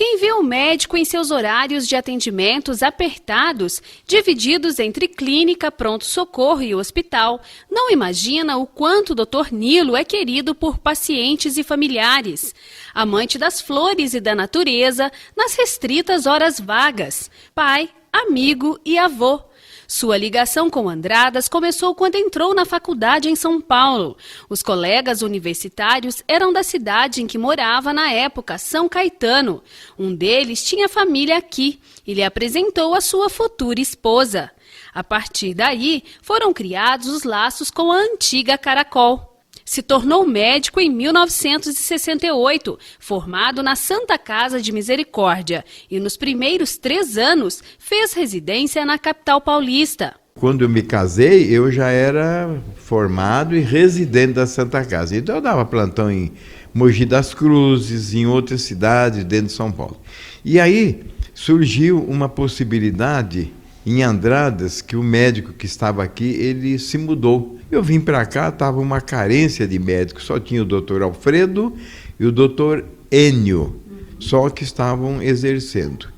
Quem vê o médico em seus horários de atendimentos apertados, divididos entre clínica, pronto-socorro e hospital, não imagina o quanto o Dr. Nilo é querido por pacientes e familiares. Amante das flores e da natureza, nas restritas horas vagas. Pai, amigo e avô. Sua ligação com Andradas começou quando entrou na faculdade em São Paulo. Os colegas universitários eram da cidade em que morava na época, São Caetano. Um deles tinha família aqui e lhe apresentou a sua futura esposa. A partir daí, foram criados os laços com a antiga Caracol. Se tornou médico em 1968, formado na Santa Casa de Misericórdia, e nos primeiros 3 anos fez residência na capital paulista. Quando eu me casei, eu já era formado e residente da Santa Casa. Então eu dava plantão em Mogi das Cruzes, em outras cidades dentro de São Paulo. E aí surgiu uma possibilidade em Andradas, que o médico que estava aqui, ele se mudou. Eu vim para cá, estava uma carência de médicos, só tinha o doutor Alfredo e o doutor Enio, só que estavam exercendo.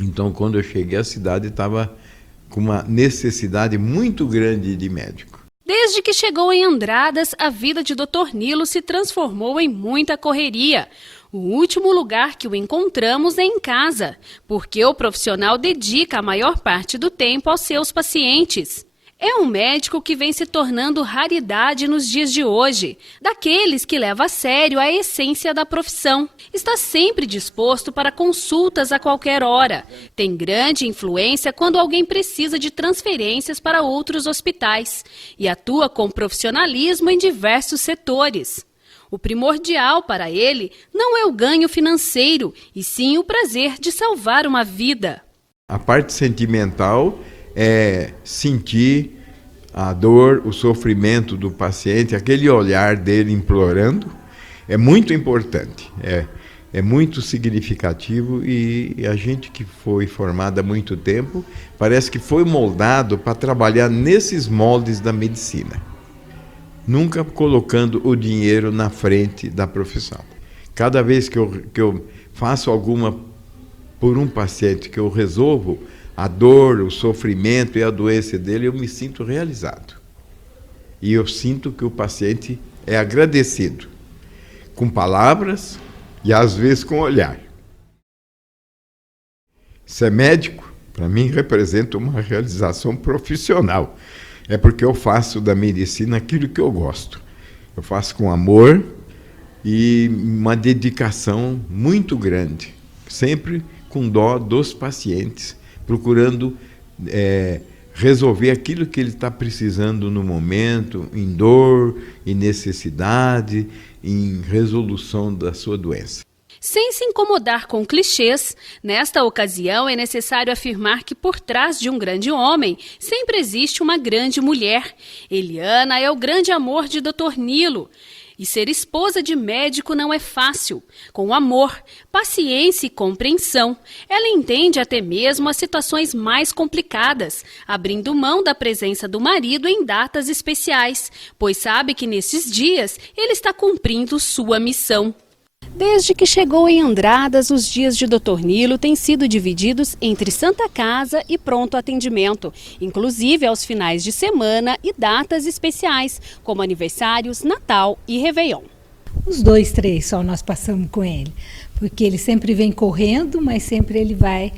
Então, quando eu cheguei, a cidade estava com uma necessidade muito grande de médico. Desde que chegou em Andradas, a vida de Dr. Nilo se transformou em muita correria. O último lugar que o encontramos é em casa, porque o profissional dedica a maior parte do tempo aos seus pacientes. É um médico que vem se tornando raridade nos dias de hoje, daqueles que leva a sério a essência da profissão. Está sempre disposto para consultas a qualquer hora. Tem grande influência quando alguém precisa de transferências para outros hospitais e atua com profissionalismo em diversos setores. O primordial para ele não é o ganho financeiro, e sim o prazer de salvar uma vida. A parte sentimental é sentir a dor, o sofrimento do paciente, aquele olhar dele implorando, é muito importante, é muito significativo, e a gente que foi formado há muito tempo, parece que foi moldado para trabalhar nesses moldes da medicina, nunca colocando o dinheiro na frente da profissão. Cada vez que eu faço alguma por um paciente, que eu resolvo a dor, o sofrimento e a doença dele, eu me sinto realizado. E eu sinto que o paciente é agradecido, com palavras e às vezes com olhar. Ser médico, para mim, representa uma realização profissional. É porque eu faço da medicina aquilo que eu gosto. Eu faço com amor e uma dedicação muito grande, sempre com dó dos pacientes, procurando resolver aquilo que ele está precisando no momento, em dor, em necessidade, em resolução da sua doença. Sem se incomodar com clichês, nesta ocasião é necessário afirmar que por trás de um grande homem sempre existe uma grande mulher. Eliana é o grande amor de Dr. Nilo. E ser esposa de médico não é fácil. Com amor, paciência e compreensão, ela entende até mesmo as situações mais complicadas, abrindo mão da presença do marido em datas especiais, pois sabe que nesses dias ele está cumprindo sua missão. Desde que chegou em Andradas, os dias de Dr. Nilo têm sido divididos entre Santa Casa e pronto atendimento, inclusive aos finais de semana e datas especiais, como aniversários, Natal e Réveillon. Os 2, 3 só nós passamos com ele, porque ele sempre vem correndo, mas sempre ele vai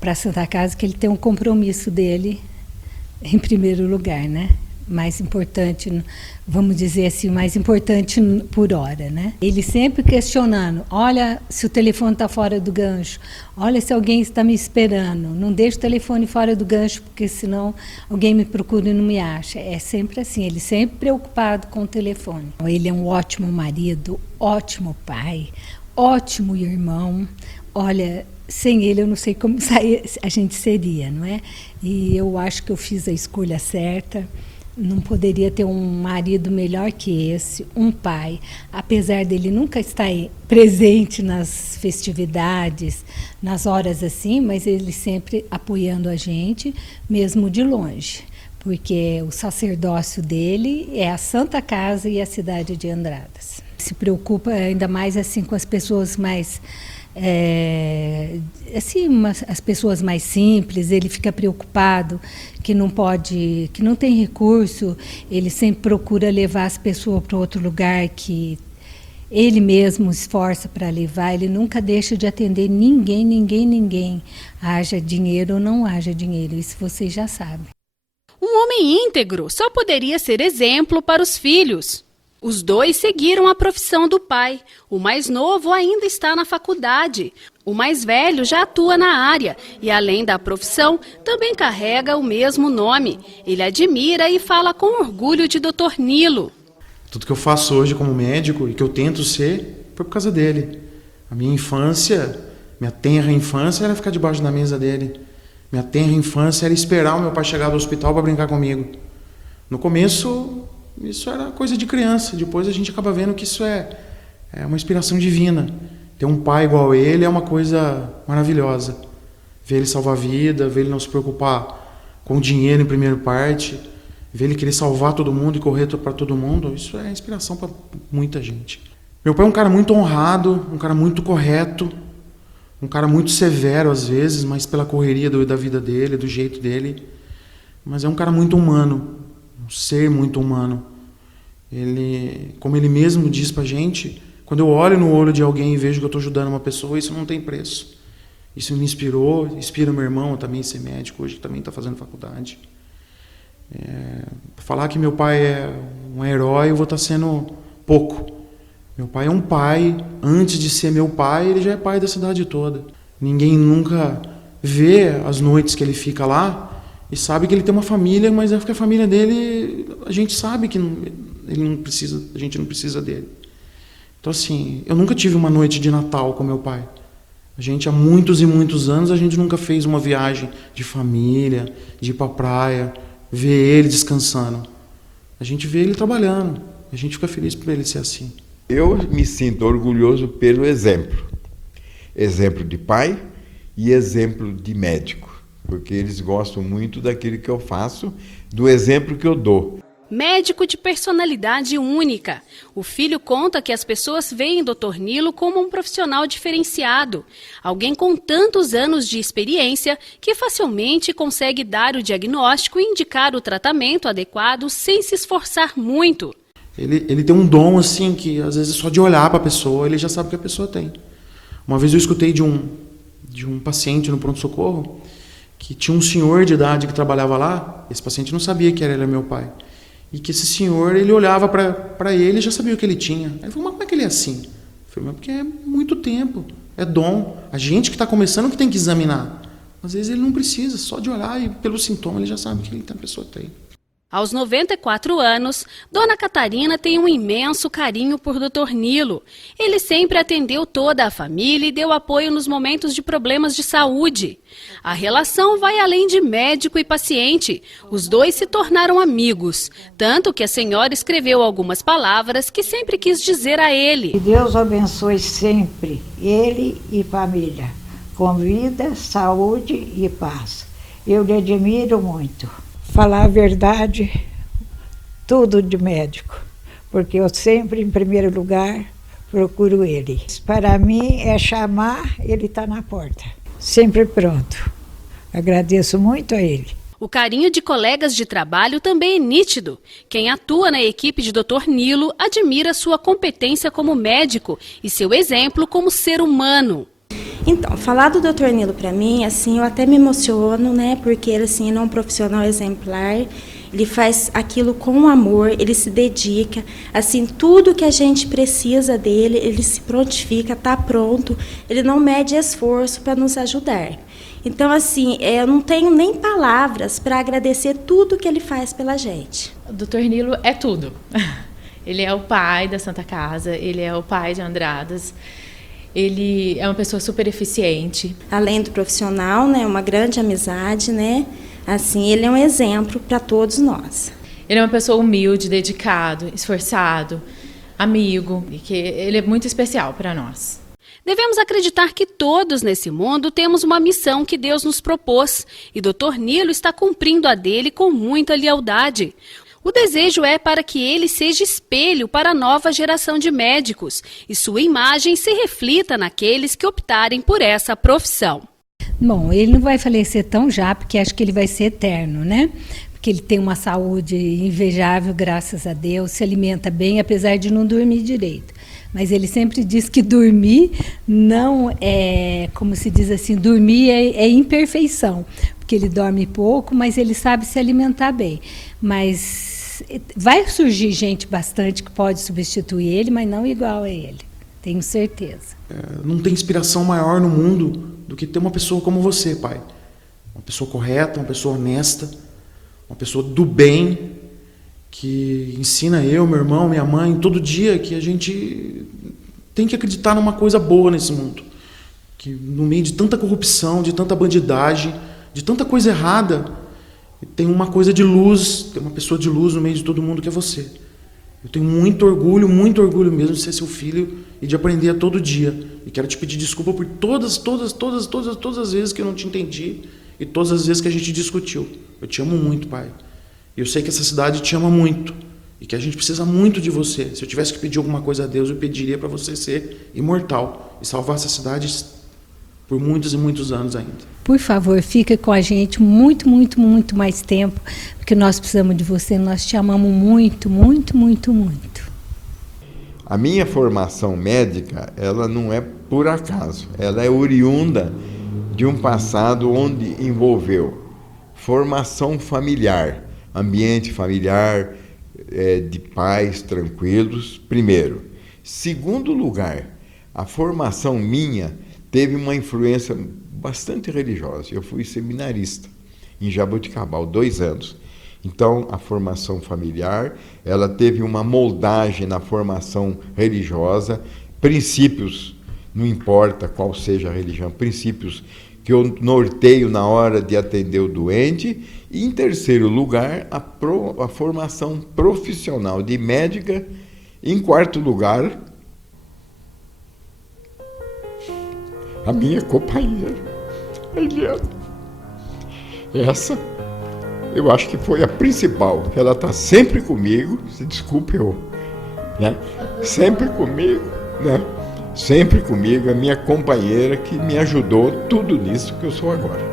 para Santa Casa, que ele tem um compromisso dele em primeiro lugar, né? Mais importante, vamos dizer assim, mais importante por hora, né? Ele sempre questionando, olha se o telefone está fora do gancho, olha se alguém está me esperando, não deixa o telefone fora do gancho, porque senão alguém me procura e não me acha. É sempre assim, ele sempre preocupado com o telefone. Ele é um ótimo marido, ótimo pai, ótimo irmão. Olha, sem ele eu não sei como a gente seria, não é? E eu acho que eu fiz a escolha certa. Não poderia ter um marido melhor que esse, um pai, apesar dele nunca estar presente nas festividades, nas horas assim, mas ele sempre apoiando a gente, mesmo de longe, porque o sacerdócio dele é a Santa Casa e a cidade de Andradas. Se preocupa ainda mais assim com as pessoas mais assim, as pessoas mais simples, ele fica preocupado que não pode, que não tem recurso, ele sempre procura levar as pessoas para outro lugar que ele mesmo esforça para levar, ele nunca deixa de atender ninguém, haja dinheiro ou não haja dinheiro, isso vocês já sabem. Um homem íntegro só poderia ser exemplo para os filhos. Os dois seguiram a profissão do pai. O mais novo ainda está na faculdade. O mais velho já atua na área e, além da profissão, também carrega o mesmo nome. Ele admira e fala com orgulho de Dr. Nilo. Tudo que eu faço hoje como médico e que eu tento ser, foi por causa dele. A minha infância, minha tenra infância, era ficar debaixo da mesa dele. Minha tenra infância era esperar o meu pai chegar do hospital para brincar comigo. No começo, isso era coisa de criança. Depois a gente acaba vendo que isso é uma inspiração divina. Ter um pai igual ele é uma coisa maravilhosa. Ver ele salvar a vida, ver ele não se preocupar com o dinheiro em primeira parte, ver ele querer salvar todo mundo e correr para todo mundo, isso é inspiração para muita gente. Meu pai é um cara muito honrado, um cara muito correto, um cara muito severo às vezes, mas pela correria da vida dele, do jeito dele. Mas é um cara muito humano, um ser muito humano. Ele, como ele mesmo diz pra gente, quando eu olho no olho de alguém e vejo que eu estou ajudando uma pessoa, isso não tem preço. Isso me inspirou, inspira meu irmão também a ser médico, hoje também está fazendo faculdade. Falar que meu pai é um herói, eu vou estar sendo pouco. Meu pai é um pai, antes de ser meu pai, ele já é pai da cidade toda. Ninguém nunca vê as noites que ele fica lá e sabe que ele tem uma família, mas é porque a família dele, a gente sabe que ele não precisa, a gente não precisa dele. Então assim, eu nunca tive uma noite de Natal com meu pai. A gente há muitos e muitos anos, a gente nunca fez uma viagem de família, de ir para a praia, ver ele descansando. A gente vê ele trabalhando, a gente fica feliz por ele ser assim. Eu me sinto orgulhoso pelo exemplo. Exemplo de pai e exemplo de médico, porque eles gostam muito daquilo que eu faço, do exemplo que eu dou. Médico de personalidade única. O filho conta que as pessoas veem Dr. Nilo como um profissional diferenciado. Alguém com tantos anos de experiência que facilmente consegue dar o diagnóstico e indicar o tratamento adequado sem se esforçar muito. Ele tem um dom assim que às vezes só de olhar para a pessoa ele já sabe o que a pessoa tem. Uma vez eu escutei de um paciente no pronto-socorro que tinha um senhor de idade que trabalhava lá. Esse paciente não sabia que ele era meu pai. E que esse senhor, ele olhava para ele e já sabia o que ele tinha. Ele falou, mas como é que ele é assim? Eu falei, mas porque é muito tempo, é dom. A gente que está começando que tem que examinar. Às vezes ele não precisa, só de olhar e pelo sintoma ele já sabe o que a pessoa tem. Aos 94 anos, Dona Catarina tem um imenso carinho por Dr. Nilo. Ele sempre atendeu toda a família e deu apoio nos momentos de problemas de saúde. A relação vai além de médico e paciente. Os dois se tornaram amigos, tanto que a senhora escreveu algumas palavras que sempre quis dizer a ele. Que Deus abençoe sempre ele e família, com vida, saúde e paz. Eu lhe admiro muito. Falar a verdade, tudo de médico, porque eu sempre, em primeiro lugar, procuro ele. Para mim é chamar, ele está na porta, sempre pronto. Agradeço muito a ele. O carinho de colegas de trabalho também é nítido. Quem atua na equipe de Dr. Nilo admira sua competência como médico e seu exemplo como ser humano. Então, falar do Dr. Nilo para mim, assim, eu até me emociono, né? Porque ele, assim, ele é um profissional exemplar, ele faz aquilo com amor, ele se dedica, assim, tudo que a gente precisa dele, ele se prontifica, está pronto, ele não mede esforço para nos ajudar. Então, assim, eu não tenho nem palavras para agradecer tudo que ele faz pela gente. O Dr. Nilo é tudo. Ele é o pai da Santa Casa, ele é o pai de Andradas. Ele é uma pessoa super eficiente. Além do profissional, né, uma grande amizade, né? Assim, ele é um exemplo para todos nós. Ele é uma pessoa humilde, dedicado, esforçado, amigo, e que ele é muito especial para nós. Devemos acreditar que todos nesse mundo temos uma missão que Deus nos propôs e Dr. Nilo está cumprindo a dele com muita lealdade. O desejo é para que ele seja espelho para a nova geração de médicos e sua imagem se reflita naqueles que optarem por essa profissão. Bom, ele não vai falecer tão já, porque acho que ele vai ser eterno, né? Porque ele tem uma saúde invejável, graças a Deus, se alimenta bem, apesar de não dormir direito. Mas ele sempre diz que dormir não é, como se diz assim, dormir é imperfeição, porque ele dorme pouco, mas ele sabe se alimentar bem. Mas vai surgir gente bastante que pode substituir ele, mas não igual a ele, tenho certeza. Não tem inspiração maior no mundo do que ter uma pessoa como você, pai. Uma pessoa correta, uma pessoa honesta, uma pessoa do bem, que ensina eu, meu irmão, minha mãe, todo dia que a gente tem que acreditar numa coisa boa nesse mundo. Que no meio de tanta corrupção, de tanta bandidagem, de tanta coisa errada, tem uma coisa de luz, tem uma pessoa de luz no meio de todo mundo que é você. Eu tenho muito orgulho mesmo de ser seu filho e de aprender a todo dia. E quero te pedir desculpa por todas as vezes que eu não te entendi e todas as vezes que a gente discutiu. Eu te amo muito, pai. E eu sei que essa cidade te ama muito e que a gente precisa muito de você. Se eu tivesse que pedir alguma coisa a Deus, eu pediria para você ser imortal e salvar essa cidade por muitos e muitos anos ainda. Por favor, fica com a gente muito mais tempo, porque nós precisamos de você, nós te amamos muito. A minha formação médica, ela não é por acaso, ela é oriunda de um passado onde envolveu formação familiar, ambiente familiar, de pais tranquilos, primeiro. Segundo lugar, a formação minha teve uma influência bastante religiosa. Eu fui seminarista em Jaboticabal, 2 anos. Então, a formação familiar, ela teve uma moldagem na formação religiosa, princípios, não importa qual seja a religião, princípios que eu norteio na hora de atender o doente. E, em terceiro lugar, a formação profissional de médica. Em quarto lugar, a minha companheira, a Eliana. Essa, eu acho que foi a principal. Ela está sempre comigo, se desculpe eu, né? Sempre comigo, né? Sempre comigo, a minha companheira que me ajudou tudo nisso que eu sou agora.